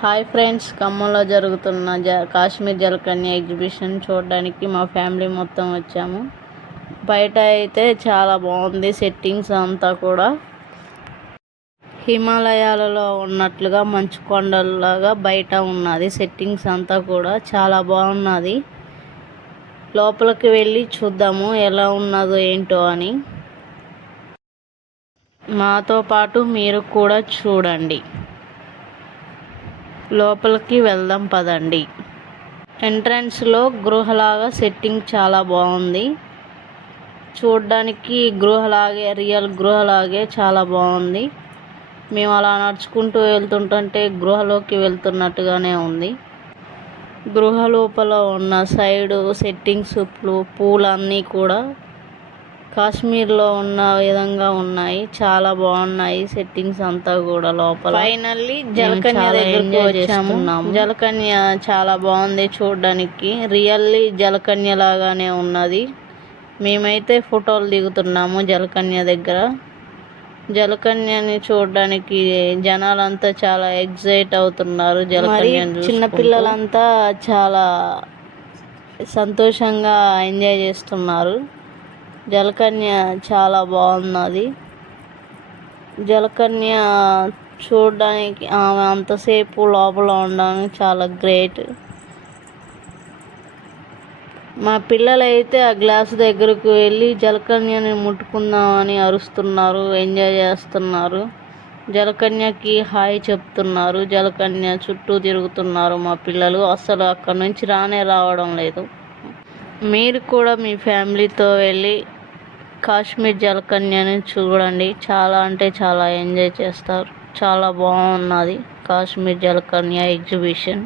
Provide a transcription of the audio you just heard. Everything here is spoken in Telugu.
హాయ్ ఫ్రెండ్స్, ఖమ్మంలో జరుగుతున్న కాశ్మీర్ జలకన్య ఎగ్జిబిషన్ చూడడానికి మా ఫ్యామిలీ మొత్తం వచ్చాము. బయట అయితే చాలా బాగుంది. సెట్టింగ్స్ అంతా కూడా హిమాలయాలలో ఉన్నట్లుగా మంచు కొండలాగా బయట ఉన్నది. సెట్టింగ్స్ అంతా కూడా చాలా బాగున్నది. లోపలికి వెళ్ళి చూద్దాము ఎలా ఉన్నదో ఏంటో అని. మాతో పాటు మీరు కూడా చూడండి. లోపలికి వెళ్దాం పదండి. ఎంట్రన్స్లో గృహలాగా సెట్టింగ్ చాలా బాగుంది. చూడడానికి గృహలాగే, రియల్ గృహలాగే చాలా బాగుంది. మేము అలా నడుచుకుంటూ వెళ్తుంటే గృహలోకి వెళ్తున్నట్టుగానే ఉంది. గృహ లోపల ఉన్న సైడు సెట్టింగ్స్, పూలన్నీ కూడా కాశ్మీర్లో ఉన్న విధంగా ఉన్నాయి. చాలా బాగున్నాయి సెట్టింగ్స్ అంతా కూడా. లోపల ఫైనల్లీ జలకన్య దగ్గరకు వచ్చాము. జలకన్య చాలా బాగుంది చూడడానికి. రియల్లీ జలకన్య లాగానే ఉన్నది. మేమైతే ఫోటోలు దిగుతున్నాము జలకన్య దగ్గర. జలకన్యని చూడడానికి జనాలంతా చాలా ఎగ్జైట్ అవుతున్నారు. జలకన్యని చిన్నపిల్లలంతా చాలా సంతోషంగా ఎంజాయ్ చేస్తున్నారు. జలకన్య చాలా బాగున్నది. జలకన్య చూడడానికి ఆమె అంతసేపు లోపల ఉండడానికి చాలా గ్రేట్. మా పిల్లలైతే ఆ గ్లాస్ దగ్గరకు వెళ్ళి జలకన్యని ముట్టుకుందామని అరుస్తున్నారు, ఎంజాయ్ చేస్తున్నారు. జలకన్యకి హాయ్ చెప్తున్నారు. జలకన్య చుట్టూ తిరుగుతున్నారు మా పిల్లలు. అసలు అక్కడ నుంచి రావడం లేదు. మీరు కూడా మీ ఫ్యామిలీతో వెళ్ళి కాశ్మీర్ జలకన్యని చూడండి. చాలా అంటే చాలా ఎంజాయ్ చేస్తారు. చాలా బాగున్నది కాశ్మీర్ జలకన్య ఎగ్జిబిషన్.